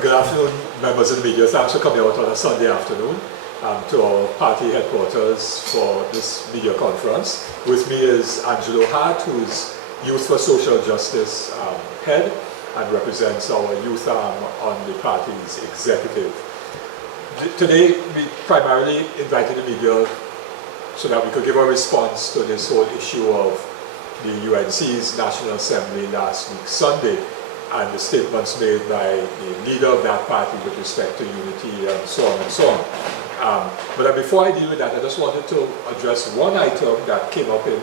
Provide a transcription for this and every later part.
Good afternoon, members of the media. Thanks for coming out on a Sunday afternoon to our party headquarters for this media conference. With me is Angelo Hart, who is Youth for Social Justice head and represents our youth arm on the party's executive. Today, we primarily invited the media so that we could give a response to this whole issue of the UNC's National Assembly last week, Sunday, and the statements made by the leader of that party with respect to unity and so on and so on. But before I deal with that, I just wanted to address one item that came up in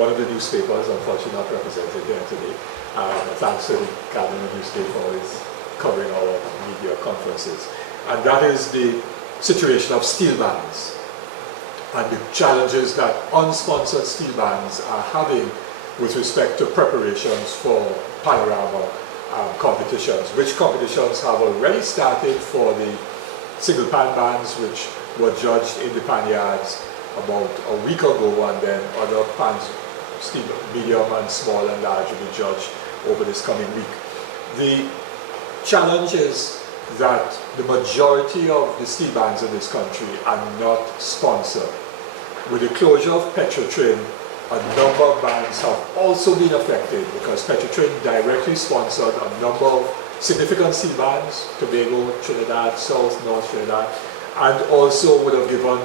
one of the newspapers, unfortunately not represented here today. Thanks to the Cardinal newspaper always covering our media conferences. And that is the situation of steel bands and the challenges that unsponsored steel bands are having with respect to preparations for panorama competitions, which competitions have already started for the single pan bands, which were judged in the pan yards about a week ago, and then other pans, steel, medium and small and large, will be judged over this coming week. The challenge is that the majority of the steel bands in this country are not sponsored. With the closure of Petrotrain, a number of bands have also been affected because Petrotrain directly sponsored a number of significant steel bands, Tobago, Trinidad, South, North Trinidad, and also would have given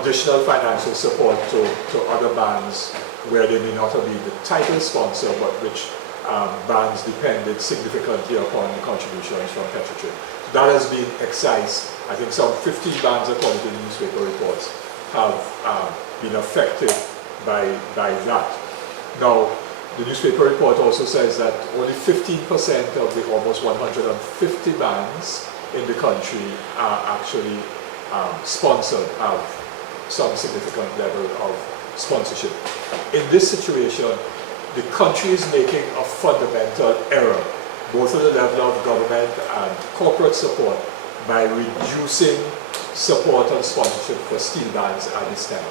additional financial support to other bands where they may not have been the title sponsor, but which bands depended significantly upon the contributions from Petrotrain. So that has been excised. I think some 15 bands, according to the newspaper reports, have been affected by that. Now, the newspaper report also says that only 15% of the almost 150 bands in the country are actually sponsored, have some significant level of sponsorship. In this situation, the country is making a fundamental error, both at the level of government and corporate support, by reducing support and sponsorship for steel bands at this time.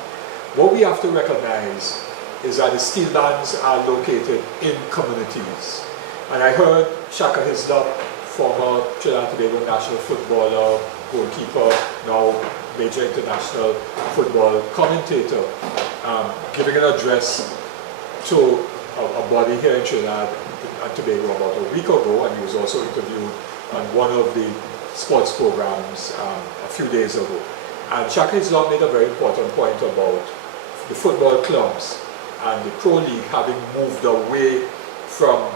What we have to recognize is that the steel bands are located in communities. And I heard Shaka Hislop, former Trinidad and Tobago national footballer, goalkeeper, now major international football commentator, giving an address to a body here in Trinidad and Tobago about a week ago, and he was also interviewed on one of the sports programs a few days ago. And Shaka Hislop made a very important point about the football clubs and the Pro League having moved away from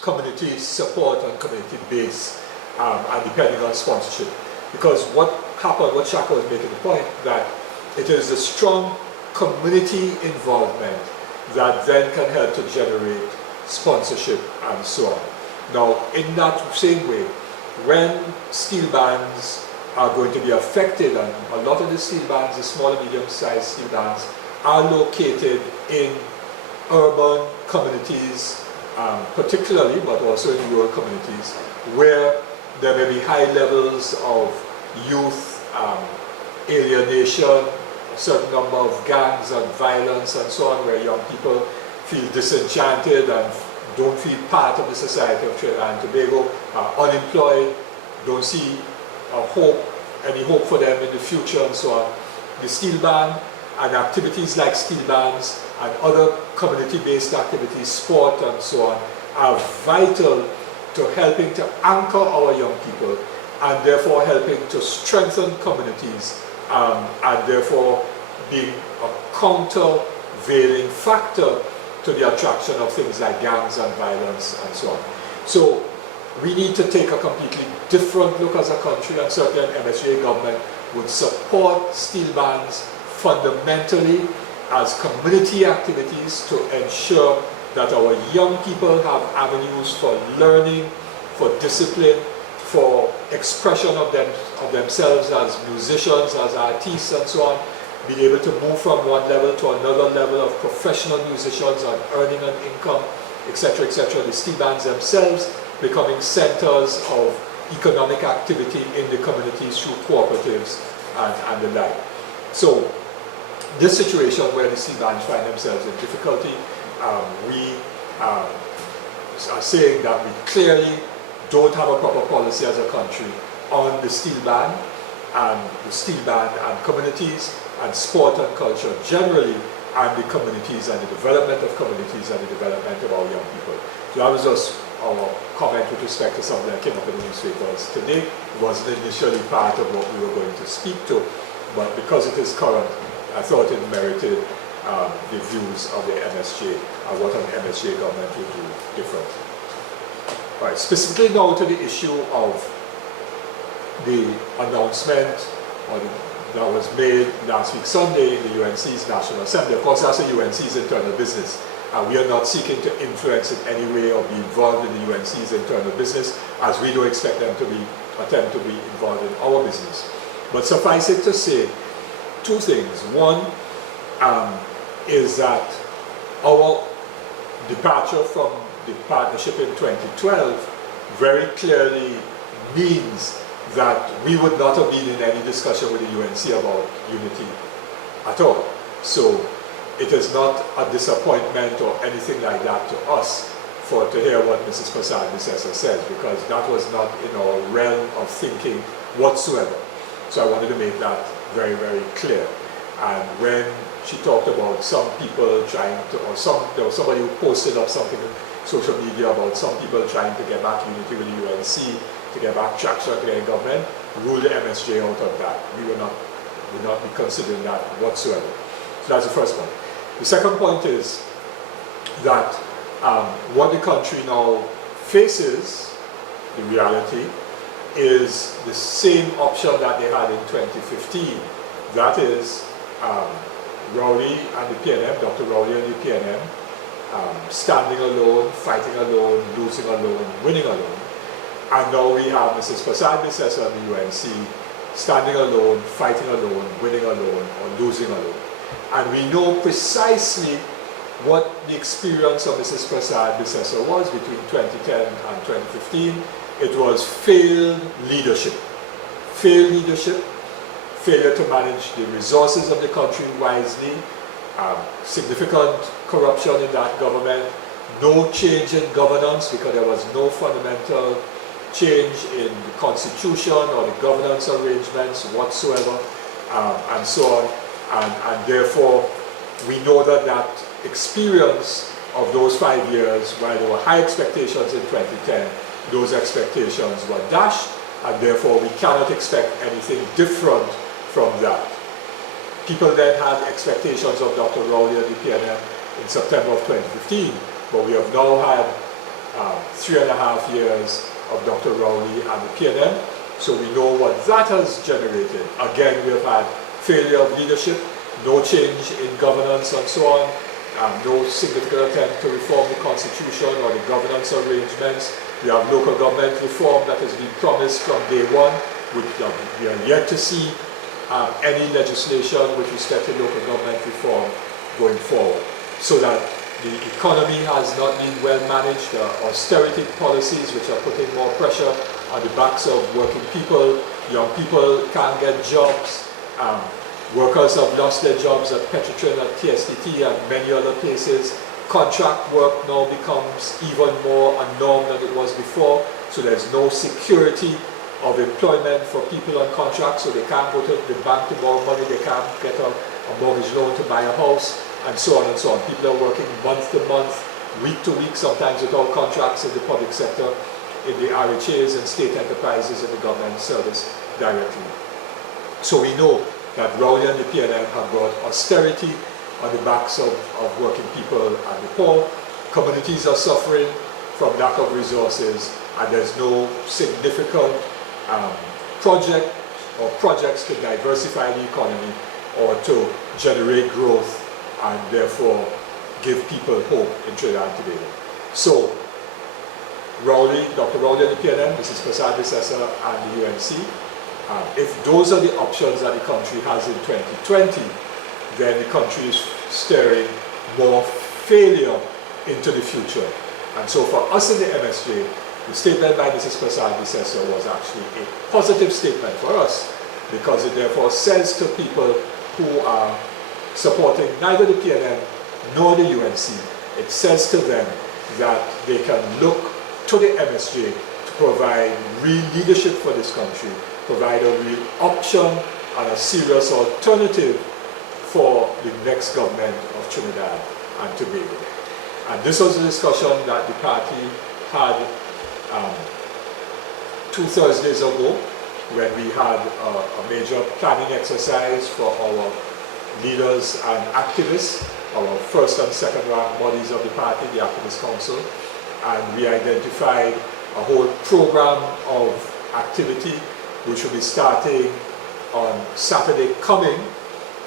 community support and community base and depending on sponsorship. Because what happened, what Shaka was making the point, that it is a strong community involvement that then can help to generate sponsorship and so on. Now, in that same way, when steel bands are going to be affected, and a lot of the steel bands, the small and medium-sized steel bands, are located in urban communities, particularly, but also in rural communities, where there may be high levels of youth alienation, a certain number of gangs and violence and so on, where young people feel disenchanted and don't feel part of the society of Trinidad and Tobago, are unemployed, don't see any hope for them in the future and so on. The steel band and activities like steel bands and other community-based activities, sport and so on, are vital to helping to anchor our young people and therefore helping to strengthen communities and therefore being a countervailing factor to the attraction of things like gangs and violence and so on. So we need to take a completely different look as a country, and certainly MSJ government would support steel bands fundamentally as community activities to ensure that our young people have avenues for learning, for discipline, for expression of themselves as musicians, as artists and so on, be able to move from one level to another level of professional musicians and earning an income, etc., etc. The steel bands themselves becoming centers of economic activity in the communities through cooperatives and the like. So this situation where the steel bands find themselves in difficulty, we are saying that we clearly don't have a proper policy as a country on the steel ban and communities and sport and culture generally, and the communities and the development of communities and the development of our young people. So that was just our comment with respect to something that came up in the newspapers today. It wasn't initially part of what we were going to speak to, but because it is current, I thought it merited the views of the MSJ and what an MSJ government would do different. All right, specifically now to the issue of the announcement that was made last week Sunday in the UNC's National Assembly. Of course, that's the UNC's internal business. We are not seeking to influence in any way or be involved in the UNC's internal business, as we don't expect them to attempt to be involved in our business. But suffice it to say two things. One is that our departure from the partnership in 2012 very clearly means that we would not have been in any discussion with the UNC about unity at all. So it is not a disappointment or anything like that to us to hear what Mrs. Prasad-Bissessar says, because that was not in our realm of thinking whatsoever. So I wanted to make that very, very clear. And when she talked about some people trying to, there was somebody who posted up something on social media about some people trying to get back unity with the UNC, to get back traction to their government, rule the MSJ out of that. We will not be considering that whatsoever. So that's the first point. The second point is that what the country now faces, the reality, is the same option that they had in 2015. That is Rowley and the PNM, Dr. Rowley and the PNM, standing alone, fighting alone, losing alone, winning alone. And now we have Mrs. Prasad-Bissessar and the UNC standing alone, fighting alone, winning alone, or losing alone. And we know precisely what the experience of Mrs. Prasad-Bissessar was between 2010 and 2015. It was failed leadership. Failed leadership, failure to manage the resources of the country wisely, significant corruption in that government, no change in governance because there was no fundamental change in the constitution or the governance arrangements whatsoever, and so on. And therefore, we know that experience of those 5 years, while there were high expectations in 2010, those expectations were dashed, and therefore we cannot expect anything different from that. People then had expectations of Dr. Rowley and the PNM in September of 2015, but we have now had 3.5 years of Dr. Rowley and the PNM, so we know what that has generated. Again, we have had failure of leadership, no change in governance and so on, no significant attempt to reform the constitution or the governance arrangements. We have local government reform that has been promised from day one. We are yet to see any legislation with respect to local government reform going forward. So that the economy has not been well managed, austerity policies which are putting more pressure on the backs of working people, young people can't get jobs, workers have lost their jobs at Petrotrin, at TSTT and many other places. Contract work now becomes even more a norm than it was before, so there's no security of employment for people on contract, so they can't go to the bank to borrow money, they can't get a mortgage loan to buy a house, and so on and so on. People are working month to month, week to week, sometimes without contracts in the public sector, in the RHAs and state enterprises and the government service directly. So we know that Rowley and the PNM have brought austerity on the backs of working people and the poor. Communities are suffering from lack of resources, and there's no significant project or projects to diversify the economy or to generate growth and therefore give people hope in Trinidad and Tobago. So Rowley, Dr. Rowley and the PNM, Mrs. Prasad-Bissessar and the UNC, if those are the options that the country has in 2020, then the country is staring more failure into the future. And so for us in the MSJ, the statement by Mrs. Prasad-Bissessar was actually a positive statement for us, because it therefore says to people who are supporting neither the PNM nor the UNC, it says to them that they can look to the MSJ to provide real leadership for this country, provide a real option and a serious alternative for the next government of Trinidad and Tobago. And this was a discussion that the party had 2 Thursdays ago, when we had a major planning exercise for our leaders and activists, our first and second rank bodies of the party, the Activist Council, and we identified a whole program of activity which will be starting on Saturday coming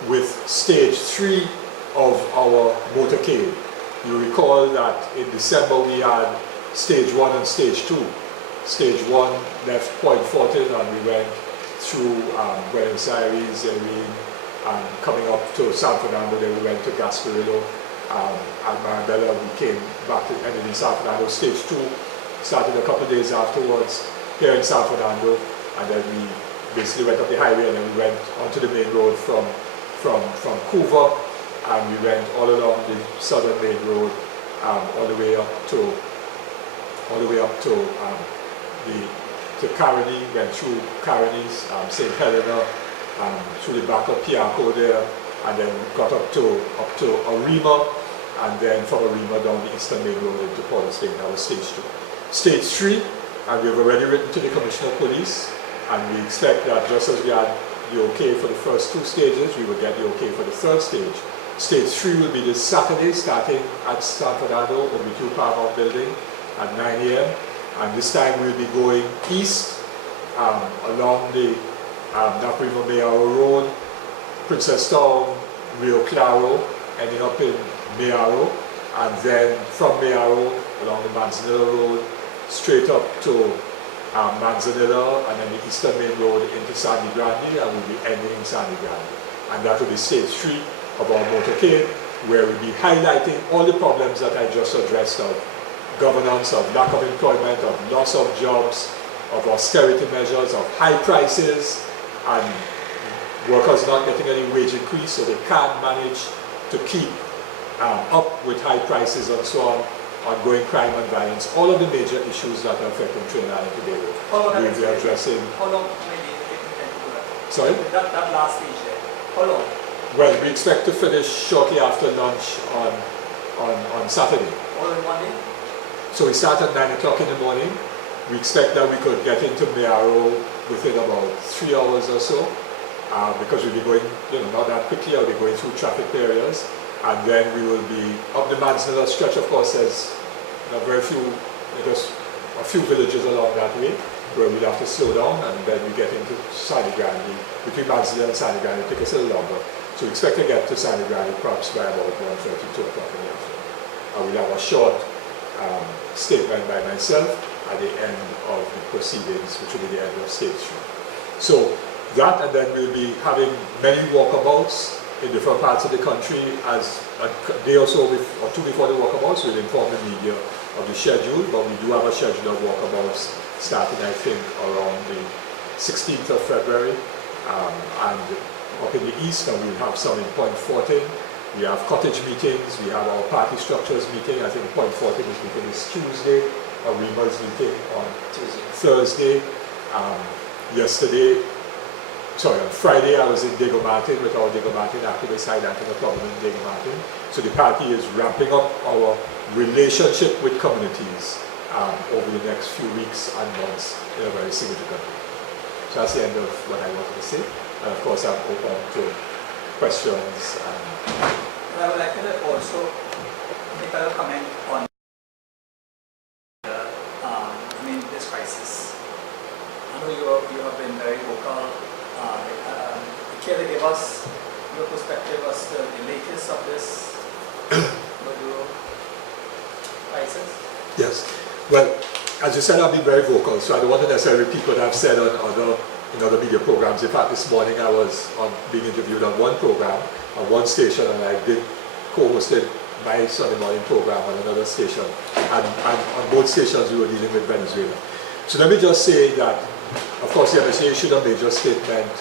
with stage 3 of our motorcade. You recall that in December we had stage 1 and stage 2. Stage 1 left Point Fortin and we went through Buenos Aires, and coming up to San Fernando, then we went to Gasparillo and Marabella. We came back to ended in San Fernando. Stage 2 started a couple of days afterwards here in San Fernando, and then we basically went up the highway and then we went onto the main road from Couva, and we went all along the southern main road all the way up to Caroni, went through Caroni's, St. Helena, through the back of Piarco there, and then got up to Arima, and then from Arima down the eastern main road into Port of Spain. That was stage 2. Stage 3, and we've already written to the Commissioner of Police, and we expect that just as we had the okay for the first 2 stages, we will get the okay for the 3rd stage. Stage 3 will be this Saturday, starting at San Fernando, OB2 Paramount Building at 9 a.m. And this time we'll be going east along the Naparima Mayaro Road, Princess Town, Rio Claro, ending up in Mayaro, and then from Mayaro along the Manzanilla Road, straight up to Manzanilla, and then the eastern main road into Sandy Grande, and we'll be ending in Sandy Grande. And that will be stage 3 of our motorcade, where we'll be highlighting all the problems that I just addressed of governance, of lack of employment, of loss of jobs, of austerity measures, of high prices, and workers not getting any wage increase, so they can't manage to keep up with high prices and so on, ongoing crime and violence, all of the major issues that are affecting Trinidad and Tobago. We'll be addressing. How long maybe they intend to do that? Sorry? That last stage there. How long? Well, we expect to finish shortly after lunch on Saturday. All in one day? So we start at 9 o'clock in the morning. We expect that we could get into Mayaro within about 3 hours or so, because we'll be going, not that quickly. I'll be going through traffic areas, and then we will be up the Manzanilla stretch. Of course, there's just a few villages along that way where we'll have to slow down, and then we get into Sandy Grande. Between Manzanilla and Sandy Grande, it takes us a little longer. So we expect to get to Sandy Grande perhaps by about 1:30, 2 o'clock in the afternoon. And we'll have a short statement by myself at the end of the proceedings, which will be the end of stage 3. So that, and then we'll be having many walkabouts in different parts of the country. As a day or so or 2 before the walkabouts, we'll inform the media of the schedule, but we do have a schedule of walkabouts starting, I think, around the 16th of February, and up in the east, and we'll have some in Point Fortin. We have cottage meetings, we have our party structures meeting. I think Point Fortin meeting is Tuesday, Arima's meeting on Thursday. On Friday I was in Diego Martin with our Diego Martin activists highlighting a problem in Diego Martin. So the party is ramping up our relationship with communities over the next few weeks and months in a very significant way. So that's the end of what I wanted to say. And of course I'm open to questions. I would like to also make a comment on this crisis. I know you have been very vocal. Care to give us your perspective as to the latest of this Maduro crisis? Yes. Well, as you said, I've been very vocal, so I don't want to necessarily repeat what I've said in other media programs. In fact, this morning I was being interviewed on one program, on one station, and I did co-hosted my Sunday morning program on another station, and on both stations we were dealing with Venezuela. So let me just say that, of course, the MSJ issued a major statement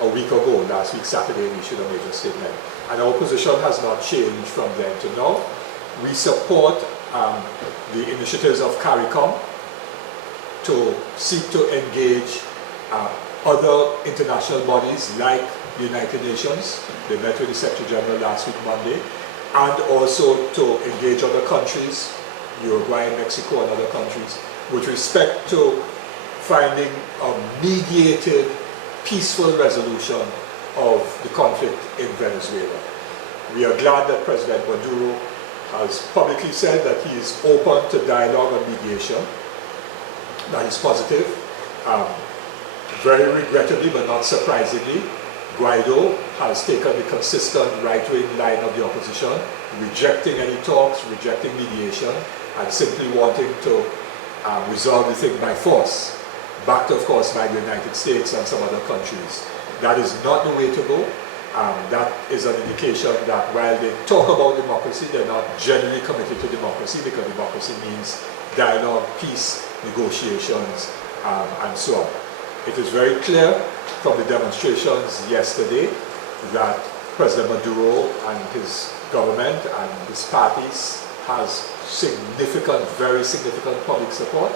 a week ago. Last week, Saturday, we issued a major statement, and our position has not changed from then to now. We support the initiatives of CARICOM, to seek to engage other international bodies like the United Nations. They met with the Secretary General last week, Monday, and also to engage other countries, Uruguay, Mexico, and other countries, with respect to finding a mediated, peaceful resolution of the conflict in Venezuela. We are glad that President Maduro has publicly said that he is open to dialogue and mediation. That is positive. Very regrettably, but not surprisingly, Guaido has taken the consistent right-wing line of the opposition, rejecting any talks, rejecting mediation, and simply wanting to resolve the thing by force, backed of course by the United States and some other countries. That is not the way to go. That is an indication that while they talk about democracy, they're not generally committed to democracy, because democracy means dialogue, peace, negotiations, and so on. It is very clear from the demonstrations yesterday that President Maduro and his government and his parties has significant, very significant public support.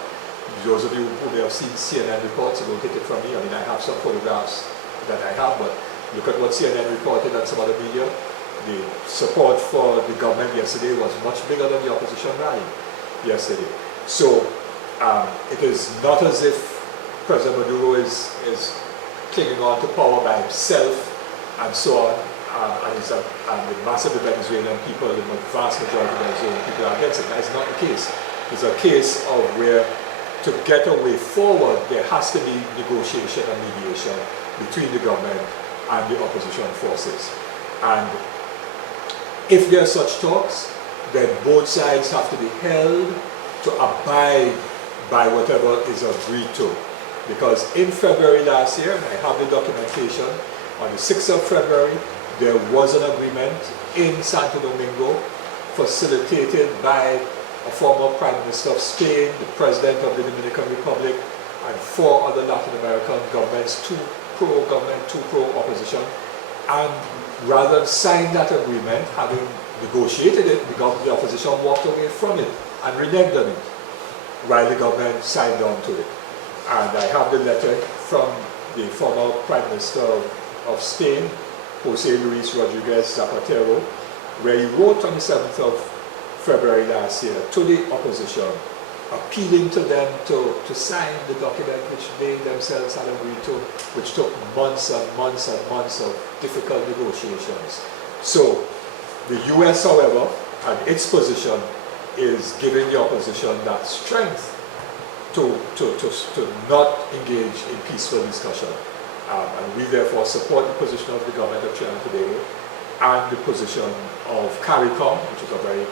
Those of you who may have seen CNN reports, you will take it from me. I mean, I have some photographs that I have, but look at what CNN reported and some other media. The support for the government yesterday was much bigger than the opposition rally yesterday. So it is not as if President Maduro is clinging on to power by himself and so on, and the mass of the Venezuelan people, the vast majority of the Venezuelan people are against it. That is not the case. It's a case of where to get a way forward, there has to be negotiation and mediation between the government and the opposition forces. And if there are such talks, then both sides have to be held to abide by whatever is agreed to. Because in February last year, and I have the documentation, on the 6th of February, there was an agreement in Santo Domingo facilitated by a former Prime Minister of Spain, the President of the Dominican Republic, and 4 other Latin American governments, 2 pro-government, 2 pro-opposition. And rather than sign that agreement, having negotiated it, the opposition walked away from it and reneged on it, while the government signed on to it. And I have the letter from the former Prime Minister of Spain, Jose Luis Rodriguez Zapatero, where he wrote on the 7th of February last year to the opposition, appealing to them to sign the document which they themselves had agreed to, which took months and months and months of difficult negotiations. So the US, however, and its position is giving the opposition that strength to not engage in peaceful discussion. And we therefore support the position of the government of Trinidad and Tobago and the position of CARICOM, which is a very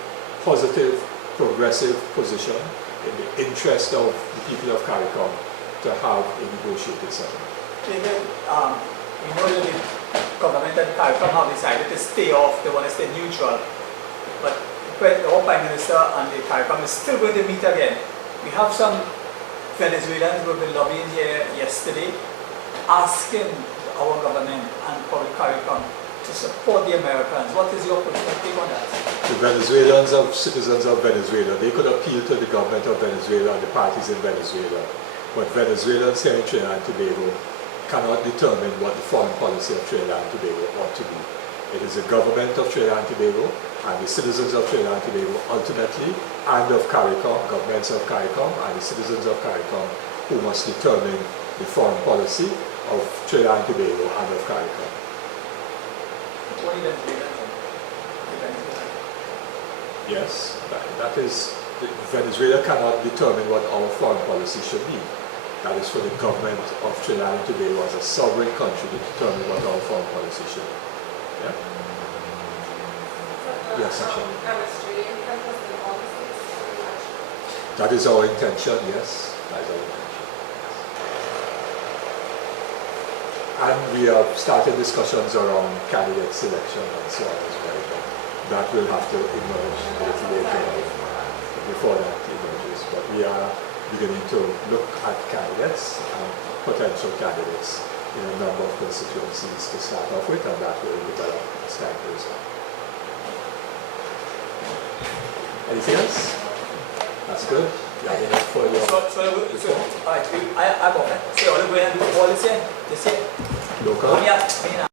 positive, progressive position in the interest of the people of CARICOM to have a negotiated settlement. David, we know that the government and CARICOM have decided to stay off, they want to stay neutral, but our Prime Minister and the CARICOM is still going to meet again. We have some Venezuelans who have been lobbying here yesterday, asking our government and probably CARICOM to support the Americans. What is your perspective on that? The Venezuelans are citizens of Venezuela. They could appeal to the government of Venezuela and the parties in Venezuela. But Venezuelans here in Trinidad and Tobago cannot determine what the foreign policy of Trinidad and Tobago ought to be. It is the government of Trinidad and Tobago and the citizens of Trinidad and Tobago ultimately, and of CARICOM, governments of CARICOM and the citizens of CARICOM, who must determine the foreign policy of Trinidad and Tobago and of CARICOM. Yes, that is, Venezuela cannot determine what our foreign policy should be. That is for the government of Trinidad and Tobago as a sovereign country to determine what our foreign policy should be. Yeah? Yes, Sasha. That is our intention, yes. That is our intention. And we have started discussions around candidate selection and so on as well. That will have to emerge a little later before that emerges. But we are beginning to look at candidates and potential candidates in a number of constituencies to start off with, and that will develop as time goes on. Anything else? That's good. You have enough for your all right, I'm off. So, all the way and do all this here. This here. local. Yeah,